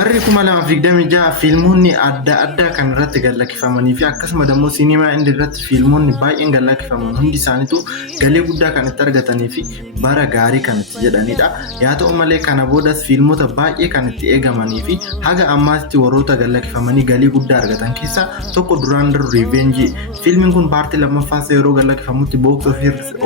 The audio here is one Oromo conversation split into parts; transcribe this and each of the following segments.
Barri kuma lama figdami jaha fiilmoonni adda addaa kan irratti gallakkifamanii fi akkasuma immoo siinimaa inni irratti fiilmoonni baay'een gallakkifaman hundi isaaniitu galii guddaa kan itti argatanii fi bara gaarii kan itti jedhanidha. Yaa ta'u malee kana boodas fiilmota baay'ee kan itti eegamanii fi haga ammaatti warroota gallakkifamanii galii guddaa argatan keessaa tokko duraan darbu Revenge. Fiilmiin kun paartii lammaffaa yeroo gallakkifamutti box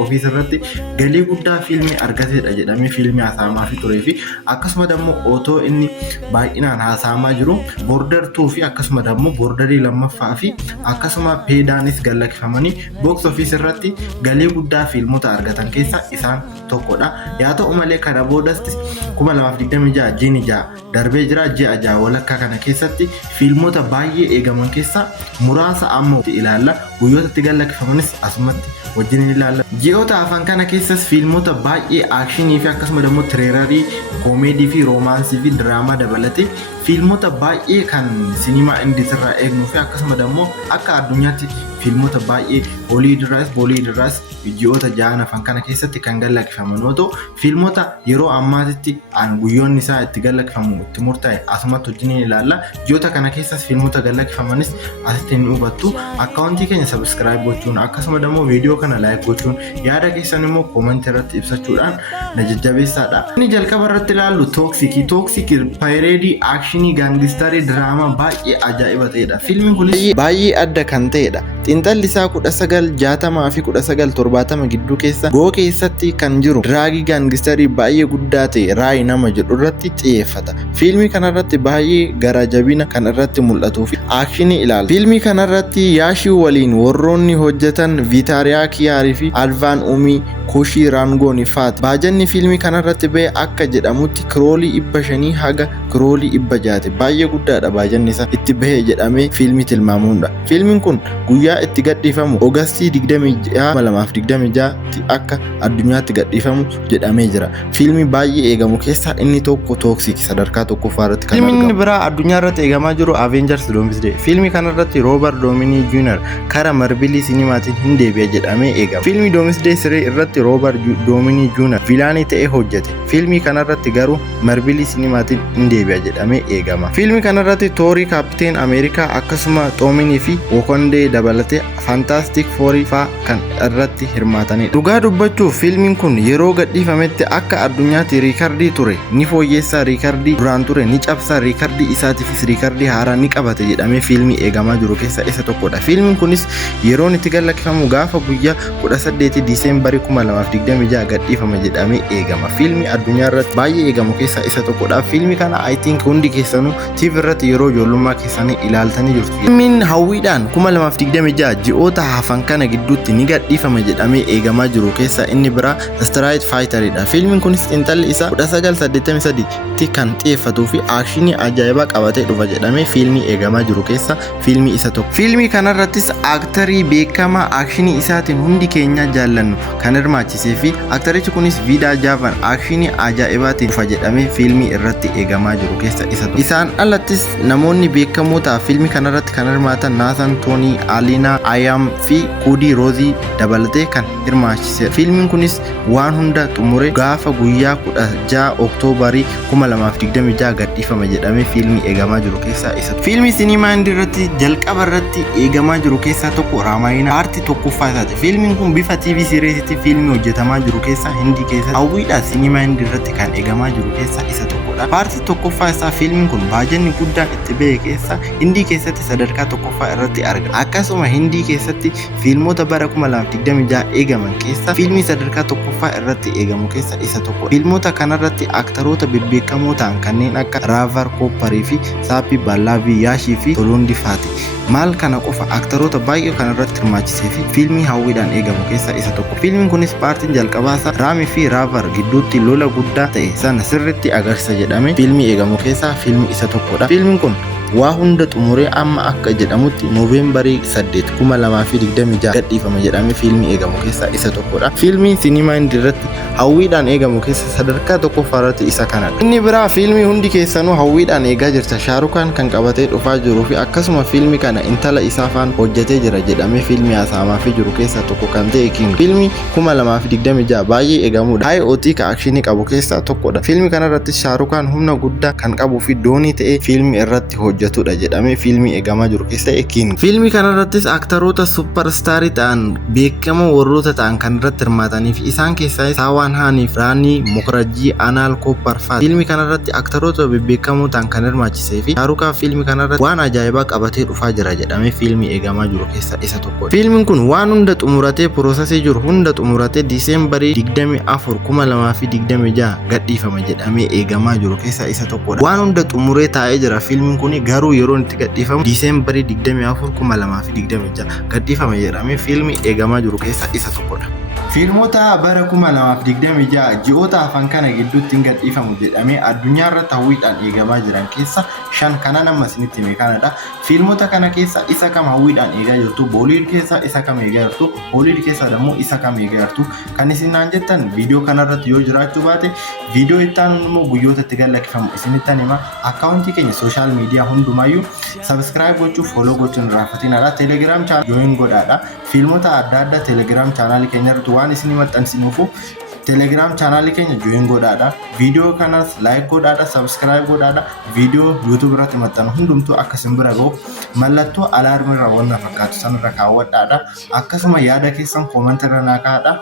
office irratti galii guddaa fiilmii argateedha jedhamee fiilmii haasa'amaa fi turee fi akkasuma immoo otoo inni baay'inaan haasa'amaa jiru Border 2 fi akkasuma immoo Borderii lammaffaa fi akkasuma Peedaanis gallakkifamanii box office irratti galii guddaa fiilmota argatan keessaa isaan tokkodha. Yaa ta'u malee kana boodas 2026 jiini ja'a darbee jira. Ji'a ja'a walakkaa kana keessatti fiilmota baay'ee eegaman keessaa muraasa amma ilaalla. Guyyoota itti gallakkifamanis asumatti wajjin ilaalla. Ji'oota hafan kana keessas fiilmota baay'ee aakshinii fi akkasuma immoo tireerarii, koomeedii fi roomaansii fi diraamaa dabalatee fiilmota baay'ee kan siinimaa indiisirraa eegnu fi akkasuma immoo akka addunyaatti fiilmota baay'ee Holiiwudiirraas Booliiwudiirraas ji'oota ja'an hafan kana keessatti kan gallakkifaman yoo ta'u, fiilmota yeroo ammaatitti guyyoonni isaa itti gallakkifamu itti murtaa'e asumatti wajjin ilaalla. Ji'oota kana keessas fiilmota gallakkifamanis asitti ni hubattu. Akkaawuntii keenya sabiskiraayib gochuun akkasuma immoo viidiyoo kana laayik gochuun yaada keessan immoo koomentii irratti ibsachuudhaan na jajjabeessaadha. Inni jalqaba irratti ilaallu Tooksiikii. Tooksiikii paayireedii aakshinii gaangistarii diraamaa baay'ee ajaa'iba ta'edha. Fiilmiin kunis baay'ee adda kan ta'edha. Xiinxalli isaa 1960 fi 1970 gidduu keessa Goo keessatti kan jiru diraagii gaangistarii baay'ee guddaa ta'e Raayi nama jedhu irratti xiyyeeffata. Fiilmii kanarratti baay'ee gara jabina kan irratti mul'atuu fi aakshinii ilaala. Fiilmii kanarratti Yaashii waliin warroonni hojjetan Viitaariyaa Kiyaarii fi Alvaan Umii Kushii Raangoon faati. Baajanni fiilmii kanarratti ba'e akka jedhamutti kiroolii 500 haga kiroolii 600 baay'ee guddaadha baajanni isaa itti bahee jedhamee fiilmii tilmaamuudha. Fiilmiin kun guyyaa itti gadhiifamu Oogustii 2026 akka addunyaatti gadhiifamu jedhamee jira. Fiilmii baay'ee eegamu keessaa inni tokko Tooksiik sadarkaa tokkoffaa irratti kan argamu. Fiilmiin biraa addunyaa irratti eegamaa jiru Avengers Doomsday. Fiilmii kanarratti Robert Downey Jr. kara marbilii siiniimaatiin hin deebi'a jedhamee eegama. Fiilmii Doomsday 3 irratti Robert Downey Jr. vilaanii ta'ee hojjete. Fiilmii kanarratti garuu marbilii siiniimaatiin hin deebi'a jedhamee eegama. Fiilmii kanarratti Toorii Kaapteen Ameerikaa akkasuma Xoominii fi Wokondee dabalatee Fantastic Four faa kan irratti hirmaatanidha. Dhugaa dubbachuuf fiilmiin kun yeroo gadhiifametti akka addunyaatti riikardii ture ni fooyyessaa, riikardii duraan ture ni cabsaa, riikardii isaatiifis riikardii haaraa ni qabata jedhamee fiilmii eegamaa jiru keessaa isa tokkodha. Fiilmiin kunis yeroon itti gallakkifamu gaafa guyyaa 18 Diiseembarii 2026 gadhiifama jedhamee eegama. Fiilmii addunyaa irratti baay'ee eegamu keessaa isa tokkodha. Fiilmii kana I think hundi keessanuu TV irratti yeroo ijoollummaa keessanii ilaaltanii jirtu. Fiilmiin hawwiidhaan 2026 ji'oota hafan kana gidduutti ni gadhiifama jedhamee eegamaa jiru keessaa inni biraa Street Fighteridha. Fiilmiin kunis xiinxalli isaa 1983 tti kan xiyyeeffatuu fi aakshinii ajaa'ibaa qabatee dhufa jedhamee fiilmii eegamaa jiru keessaa fiilmii isa tokko. Fiilmii kanarrattis aaktarii beekamaa aakshinii isaatiin hundi keenya jaallannu kan hirmaachisee fi aaktarichi kunis Viidaa Jaavan aakshinii ajaa'ibaatiin dhufa jedhamee fiilmii irratti eegamaa jiru keessaa isa tokko. Isaan alattis namoonni beekamoo ta'a fiilmii kanarratti kan hirmaatan Naatan Toonii, Aliinaa Ayyaam fi Kuudii Roozii dabalatee kan hirmaachise. Fiilmiin kunis waan hunda xumure gaafa guyyaa 16 Oktoobarii 2026 gadhiifama jedhamee fiilmii eegamaa jiru keessaa isa tokko. Fiilmii siinimaa irratti jalqaba irratti eegamaa jiru keessaa tokko Raamaayinaa paartii tokkoffaa isaati. Fiilmiin kun bifa TV sireesitti fiilmii hojjetamaa jiru keessaa Hindii keessatti hawwiidhaan siinimaa irratti kan eegamaa jiru keessaa isa tokkodha. Paartii tokkoffaa isaa fiilmiin kun baajanni guddaan itti ba'e keessaa Hindii keessatti sadarkaa tokkoffaa irratti argama. Akkasuma Hindii keessatti fiilmota bara 2026 eegaman keessaa fiilmii sadarkaa tokkoffaa irratti eegamu keessaa isa tokko. Fiilmota kanarratti aaktaroota bebbeekamoo ta'an kanneen akka Raavar Koopparii fi Saappii Ballaavii Yaashii fi Toluundi faati. Maal kana qofa aaktaroota baay'ee kanarratti hirmaachisee fi fiilmii hawwiidhaan eegamu keessaa isa tokko. Fiilmiin kunis paartiin jalqabaa isaa Raamii fi Raavar gidduutti lola guddaa ta'e sana sirriitti agarsiisa jedhamee fiilmii eegamu keessaa fiilmii isa tokkodha. Fiilmiin kun waa hunda xumuree amma akka jedhamutti Nooveembarii 8 2026 gadhiifama jedhamee fiilmii eegamu keessaa isa tokkodha. Fiilmiin sinimaa Hindii irratti hawwiidhaan eegamu keessa sadarkaa tokkoffaarratti isa kanadha. Inni biraa fiilmii hundi keessanuu hawwiidhaan eegaa jirta Shaarukaan kan qabatee dhufaa jiruu fi akkasuma fiilmii kana intala isaa faan hojjetee jira jedhamee fiilmii haasamaa fi jiru keessaa tokko kan ta'e King. Fiilmii 2026 baay'ee eegamudha. Haay ootii ka akshinii qabu keessaa tokkodha. Fiilmii kanarratti Shaarukaan humna guddaa kan qabuu fi doonii ta'ee fiilmii irratti hojjetudha jedhamee fiilmii eegamaa jiru keessa King. Fiilmii kanarrattis aktaroota superstaarii ta'an beekamoo warroota ta'an kan irratti hirmaatanii fi isaan keessaa Saawaan Haaniif Raanii Mukarajii Anaal Koopparfaa. Fiilmii kanarratti aktaroota beekamoo ta'an kan hirmaachisee fi Shaarukaan fiilmii kanarratti waan ajaa'ibaa qabatee dhufaa jira jedhamee fiilmii eegamaa jiru keessa isa tokkodha. Fiilmiin kun waan hunda xumuratee piroosesii jiru hunda xumuratee Diiseembarii 24 2026 gadhiifama jedhamee eegamaa jiru keessa isa tokkodha. Waan hunda xumuree taa'ee jira fiilmiin kun garuu yeroo itti gadhiifamu Diiseembarii 24 2026 gadhiifama jedhamee fiilmii eegamaa jiru keessa isa tokkodha. Fiilmoota bara 2026 ji'oota hafan kana gidduutti gadhiifamu jedhamee addunyaa irratti hawwiidhaan eegamaa jiran keessa 5 kana nama isinitti hime kanadha. Fiilmoota kana keessa isa kam hawwiidhaan eegaa jirtu? Booliwud keessa isa kam eegaa jirtu? Holiwud keessa immoo isa kam eegaa jirtu? Kan isin naan jettan viidiyoo kanarratti yoo jiraachuu baate viidiyoo itti aanu immoo guyyoota itti gadhiifamu isinittan hima. Akkaawuntii keenya sooshaal miidiyaa hundumaayyuu sabskiraayib gochuu foloo gochuun raafatinadha. Teelegiraam chaanal jooyin godhaadha. Fiilmoota adda addaa teelegiraam chaanaalii keenya irratti waan isin maxxansinuufu Telegram channel keenya join godhaadha. Video kanas like godhaadha, subscribe godhaadha. Video YouTube irratti maxxanu hundumtuu akka isin bira ga'u mallattoo alaarmii irra waan fakkaatu sanarra kaawwadhaadha. Akkasuma yaada keessan comment irra naa kaa'adha.